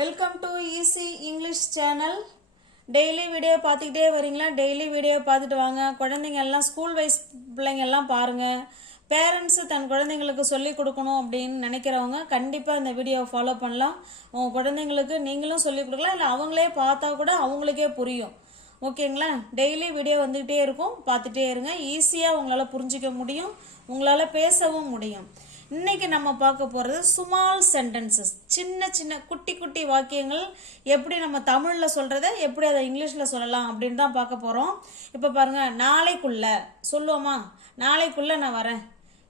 Welcome to easy English channel daily video பார்த்துக்கிட்டே வரீங்களா? Daily video பார்த்துட்டு வாங்க. குழந்தைங்க எல்லாம் ஸ்கூல் வைஸ் பிள்ளைங்க எல்லாம் பாருங்க. பேரண்ட்ஸு தன் குழந்தைங்களுக்கு சொல்லிக் கொடுக்கணும் அப்படின்னு நினைக்கிறவங்க கண்டிப்பாக இந்த வீடியோவை ஃபாலோ பண்ணலாம். உங்கள் குழந்தைங்களுக்கு நீங்களும் சொல்லிக் கொடுக்கலாம். இல்லை அவங்களே பார்த்தா கூட அவங்களுக்கே புரியும். ஓகேங்களா? டெய்லி வீடியோ வந்துக்கிட்டே இருக்கும். பார்த்துட்டே இருங்க. ஈஸியாக உங்களால் புரிஞ்சிக்க முடியும். உங்களால் பேசவும் முடியும். இன்னைக்கு நம்ம பார்க்க போகிறது சுமால் சென்டென்சஸ் சின்ன சின்ன குட்டி குட்டி வாக்கியங்கள். எப்படி நம்ம தமிழில் சொல்கிறத எப்படி அதை இங்கிலீஷில் சொல்லலாம் அப்படின்னு தான் பார்க்க போகிறோம் இப்போ பாருங்கள் நாளைக்குள்ள சொல்லுவோமா? நாளைக்குள்ளே நான் வரேன்.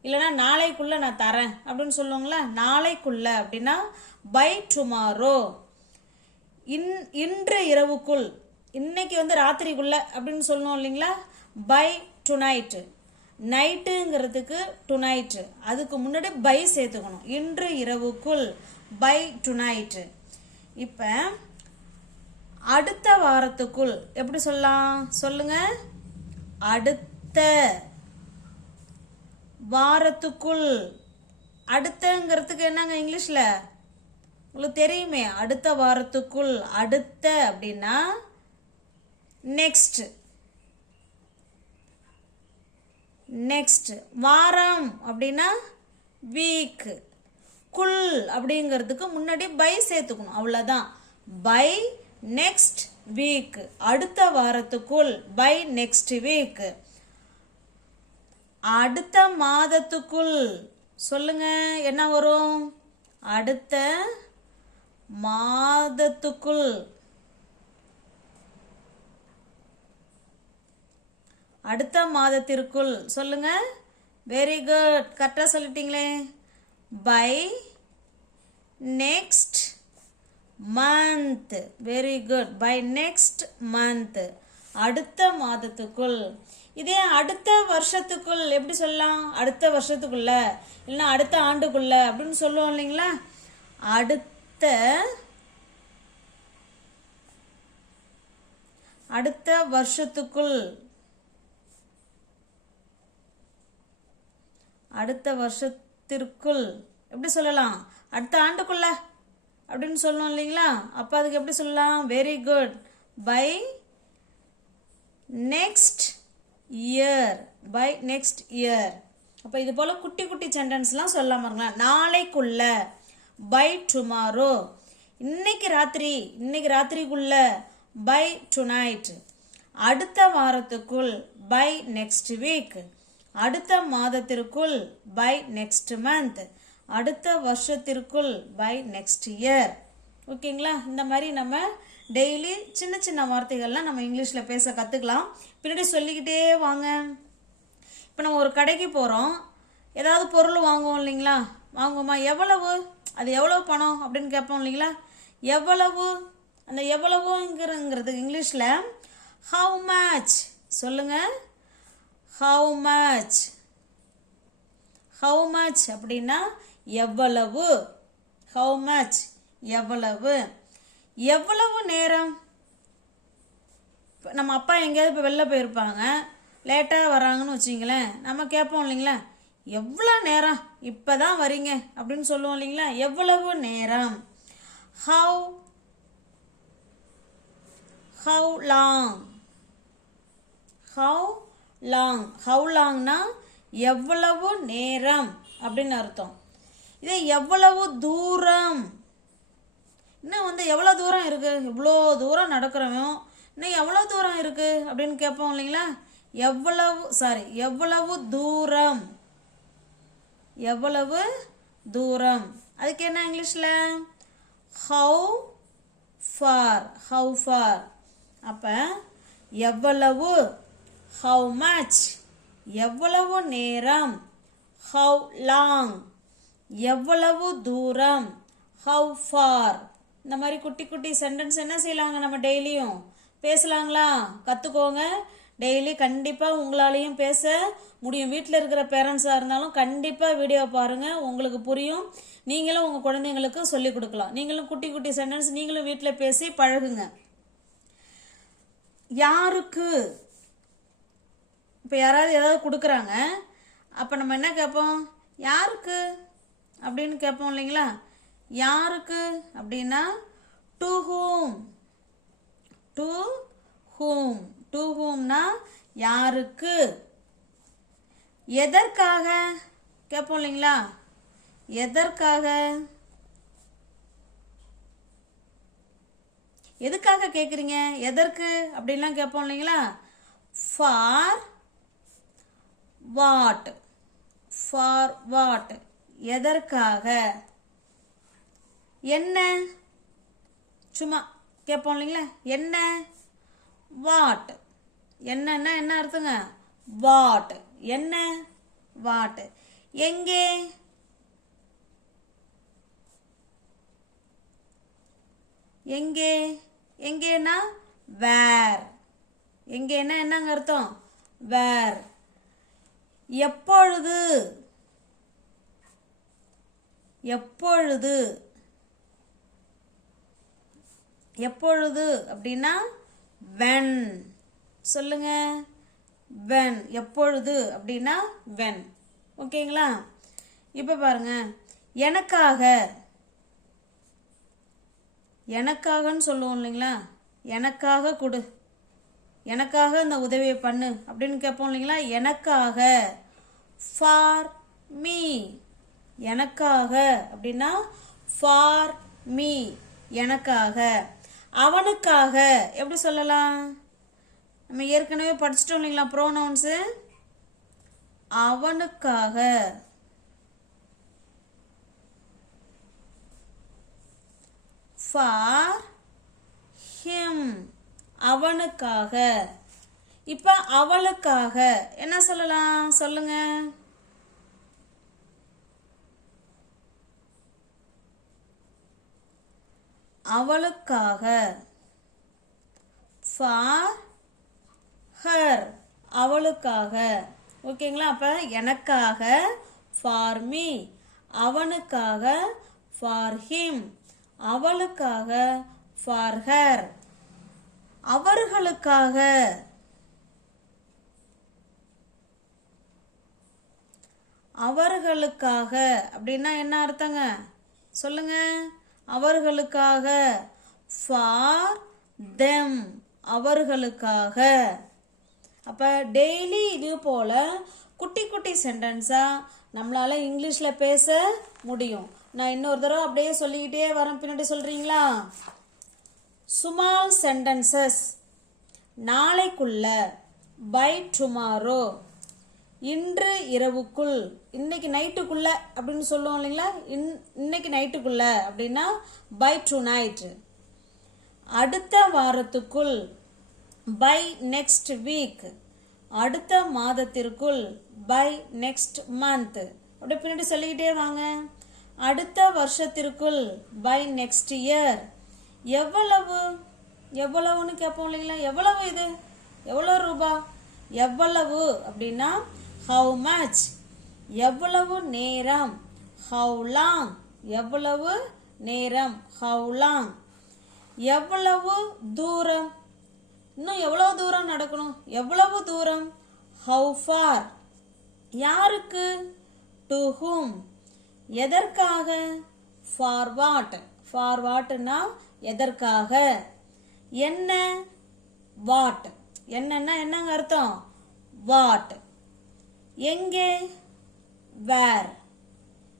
இல்லைன்னா நாளைக்குள்ளே நான் தரேன் அப்படின்னு சொல்லுவோங்களா நாளைக்குள்ள அப்படின்னா பை டுமாரோ இன் இன்று இரவுக்குள். இன்னைக்கு வந்து ராத்திரிக்குள்ள அப்படின்னு சொல்லணும் இல்லைங்களா? பை டுநைட்டு நைட்டுங்கிறதுக்கு டுநைட்டு அதுக்கு முன்னாடி பை சேர்த்துக்கணும். இன்று இரவுக்குள் பை டுநைட்டு இப்போ அடுத்த வாரத்துக்குள் எப்படி சொல்லலாம்? சொல்லுங்க. அடுத்த வாரத்துக்குள். அடுத்தங்கிறதுக்கு என்னங்க இங்கிலீஷில்? உங்களுக்கு தெரியுமே. அடுத்த வாரத்துக்குள். அடுத்த அப்படின்னா நெக்ஸ்ட் நெக்ஸ்ட் வாரம் அப்படின்னா வீக் குல் அப்படிங்கிறதுக்கு முன்னாடி பை சேர்த்துக்கணும். அவ்வளோதான் பை நெக்ஸ்ட் வீக் அடுத்த வாரத்துக்குள் பை நெக்ஸ்ட் வீக் அடுத்த மாதத்துக்குள். சொல்லுங்க என்ன வரும்? அடுத்த மாதத்துக்குள். அடுத்த மாதத்திற்குள் சொல்லுங்க. வெரி குட் கரெக்டாக சொல்லிட்டீங்களே. By next month very good by next month அடுத்த மாதத்துக்குள். இதே அடுத்த வருஷத்துக்குள் எப்படி சொல்லலாம்? அடுத்த வருஷத்துக்குள்ள. இல்லைன்னா அடுத்த ஆண்டுக்குள்ள அப்படின்னு சொல்லுவோம் இல்லைங்களா? அடுத்த அடுத்த வருஷத்துக்குள். அடுத்த வருஷத்திற்குள் எப்படி சொல்லலாம்? அடுத்த ஆண்டுக்குள்ள அப்படின்னு சொல்லணும் இல்லைங்களா? அப்போ அதுக்கு எப்படி சொல்லலாம்? Very good by next year by next year அப்போ இது போல் குட்டி குட்டி சென்டென்ஸ்லாம் சொல்லாமல் இருக்கலாம் நாளைக்குள்ள. பை டுமாரோ இன்னைக்கு ராத்திரி இன்னைக்கு ராத்திரிக்குள்ள. பை டுநைட் அடுத்த வாரத்துக்குள். பை நெக்ஸ்ட் வீக் அடுத்த மாதத்திற்குள் பை நெக்ஸ்ட் மந்த் அடுத்த வருஷத்திற்குள் பை நெக்ஸ்ட் இயர் ஓகேங்களா இந்த மாதிரி நம்ம டெய்லி சின்ன சின்ன வார்த்தைகள்லாம் நம்ம இங்கிலீஷில் பேச கற்றுக்கலாம் பின்னாடி சொல்லிக்கிட்டே வாங்க. இப்போ நம்ம ஒரு கடைக்கு போகிறோம் ஏதாவது பொருள் வாங்குவோம் இல்லைங்களா? வாங்குவோமா? எவ்வளவு? அது எவ்வளவு பணம் அப்படின்னு கேட்போம் இல்லைங்களா? எவ்வளவு? அந்த எவ்வளவுங்கிறங்கிறதுக்கு இங்கிலீஷில் ஹவு மேட்ச் சொல்லுங்கள் ஹவு மச் ஹவு மச் அப்படின்னா எவ்வளவு? ஹவு மச் எவ்வளவு. எவ்வளவு நேரம்? இப்போ நம்ம அப்பா எங்கேயாவது இப்போ வெளில போயிருப்பாங்க. லேட்டாக வராங்கன்னு வச்சிங்களேன். நம்ம கேட்போம் இல்லைங்களா? எவ்வளோ நேரம்? இப்போ தான் வரீங்க அப்படின்னு சொல்லுவோம் இல்லைங்களா? எவ்வளவு நேரம்? How how long how long how லாங்னா எவ்வளவு நேரம் அப்படின்னு அர்த்தம். இதே எவ்வளவு தூரம்? இன்னும் வந்து எவ்வளோ தூரம் இருக்குது இவ்வளோ தூரம் நடக்கிறவன் இன்னும் எவ்வளோ தூரம் இருக்குது அப்படின்னு கேட்போம் இல்லைங்களா? எவ்வளவு சாரி எவ்வளவு தூரம்? எவ்வளவு தூரம்? அதுக்கு என்ன இங்கிலீஷில்? ஹவு ஃபார் ஹவு ஃபார் அப்போ எவ்வளவு ஹவு மச் எவ்வளவு நேரம்? ஹவு லாங் எவ்வளவு தூரம்? ஹவு ஃபார் இந்த மாதிரி குட்டி குட்டி சென்டென்ஸ் என்ன செய்யலாங்க நம்ம டெய்லியும்? பேசலாங்களா? கற்றுக்கோங்க டெய்லி கண்டிப்பாக உங்களாலையும் பேச முடியும். வீட்டில் இருக்கிற பேரண்ட்ஸாக இருந்தாலும் கண்டிப்பாக வீடியோ பாருங்கள் உங்களுக்கு புரியும். நீங்களும் உங்கள் குழந்தைங்களுக்கு சொல்லிக் கொடுக்கலாம். நீங்களும் குட்டி குட்டி சென்டென்ஸ் நீங்களும் வீட்டில் பேசி பழகுங்க. யாருக்கு? இப்போ யாராவது ஏதாவது கொடுக்குறாங்க அப்போ நம்ம என்ன கேட்போம் யாருக்கு? அப்படின்னு கேட்போம் இல்லைங்களா? யாருக்கு? அப்படின்னா to whom to whom to ஹூம்னா யாருக்கு? எதற்காக? கேட்போம் இல்லைங்களா? எதற்காக? எதுக்காக கேட்குறீங்க எதற்கு? அப்படின்லாம் கேட்போம் இல்லைங்களா? For what? For what? எதற்காக? என்ன? சும்மா கேட்போம் இல்லைங்களா? என்ன? வாட். என்னன்னா என்ன அர்த்தங்க? வாட். என்ன? வாட். எங்கே? எங்கே? எங்கேனா வேர். எங்கேனா என்னங்க அர்த்தம்? வேர். எப்பொழுது? எப்பொழுது? எப்பொழுது அப்படின்னா வென் சொல்லுங்க. வென் எப்பொழுது அப்படின்னா வென் ஓகேங்களா? இப்போ பாருங்க. எனக்காக எனக்காகன்னு சொல்லுவோம் இல்லைங்களா? எனக்காக கொடு. எனக்காக இந்த உதவியை பண்ணு அப்படின்னு கேட்போம் இல்லைங்களா? எனக்காக. ஃபார் மீ எனக்காக அப்படின்னா ஃபார் மீ எனக்காக. அவனுக்காக. எப்படி சொல்லலாம்? நம்ம ஏற்கனவே படிச்சிட்டோம் இல்லைங்களா ப்ரோனவுன்ஸு அவனுக்காக. ஃபார் அவனுக்காக. இப்போ அவளுக்காக. என்ன சொல்லலாம்? சொல்லுங்க. அவளுக்காக. ஃபார் ஹர் அவளுக்காக. ஓகேங்களா? அப்போ எனக்காக ஃபார் மீ அவனுக்காக ஃபார் ஹிம் அவளுக்காக ஃபார் ஹர் அவர்களுக்காக. அவர்களுக்காக. அப்படின்னா என்ன அர்த்தங்க? சொல்லுங்க. அவர்களுக்காக. ஃபார் தெம் அவர்களுக்காக. அப்போ டெய்லி இது போல் குட்டி குட்டி சென்டென்ஸாக நம்மளால் இங்கிலீஷில் பேச முடியும். நான் இன்னொரு தடவை அப்படியே சொல்லிக்கிட்டே வரேன். பின்னாடி சொல்கிறீங்களா சுமால் சென்டென்சஸ் நாளைக்குள்ள பை டுமாரோ இன்று இரவுக்குள். இன்னைக்கு நைட்டுக்குள்ள அப்படின்னு சொல்லுவோம் இல்லைங்களா? இன் இன்னைக்கு நைட்டுக்குள்ள அப்படின்னா பை டு நைட் அடுத்த வாரத்துக்குள் பை நெக்ஸ்ட் வீக் அடுத்த மாதத்திற்குள் பை நெக்ஸ்ட் மந்த் அப்படியே பின்னாடி சொல்லிக்கிட்டே வாங்க. அடுத்த வருஷத்திற்குள் பை நெக்ஸ்ட் இயர் எவ்வளவு? எவ்வளவுன்னு கேட்போம் இல்லைங்களா? எவ்வளவு இது? எவ்வளோ ரூபா? எவ்வளவு அப்படின்னா ஹவு மச் எவ்வளவு நேரம்? ஹவு லாங் எவ்வளவு நேரம்? ஹவு லாங் எவ்வளவு தூரம்? இன்னும் எவ்வளவு தூரம் நடக்கணும்? எவ்வளவு தூரம்? ஹவு ஃபார் யாருக்கு? டு ஹூம் எதற்காக? ஃபார் வாட் ஃபார் வாட்னா எதற்காக? என்ன? வாட். என்னன்னா என்னங்க அர்த்தம்? வாட். எங்கே? வேர்.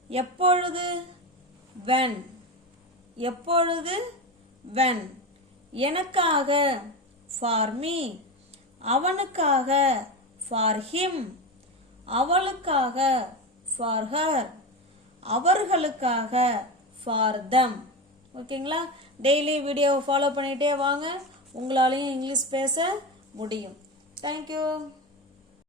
எப்பொழுது? வென். எப்பொழுது? வென். எனக்காக ஃபார் மீ. அவனுக்காக ஃபார் ஹிம். அவளுக்காக ஃபார் ஹர். அவர்களுக்காக ஃபார் தம். ஓகேங்களா? டெய்லி வீடியோவை ஃபாலோ பண்ணிகிட்டே வாங்க. உங்களாலையும் இங்கிலீஷ் பேச முடியும். தேங்க்யூ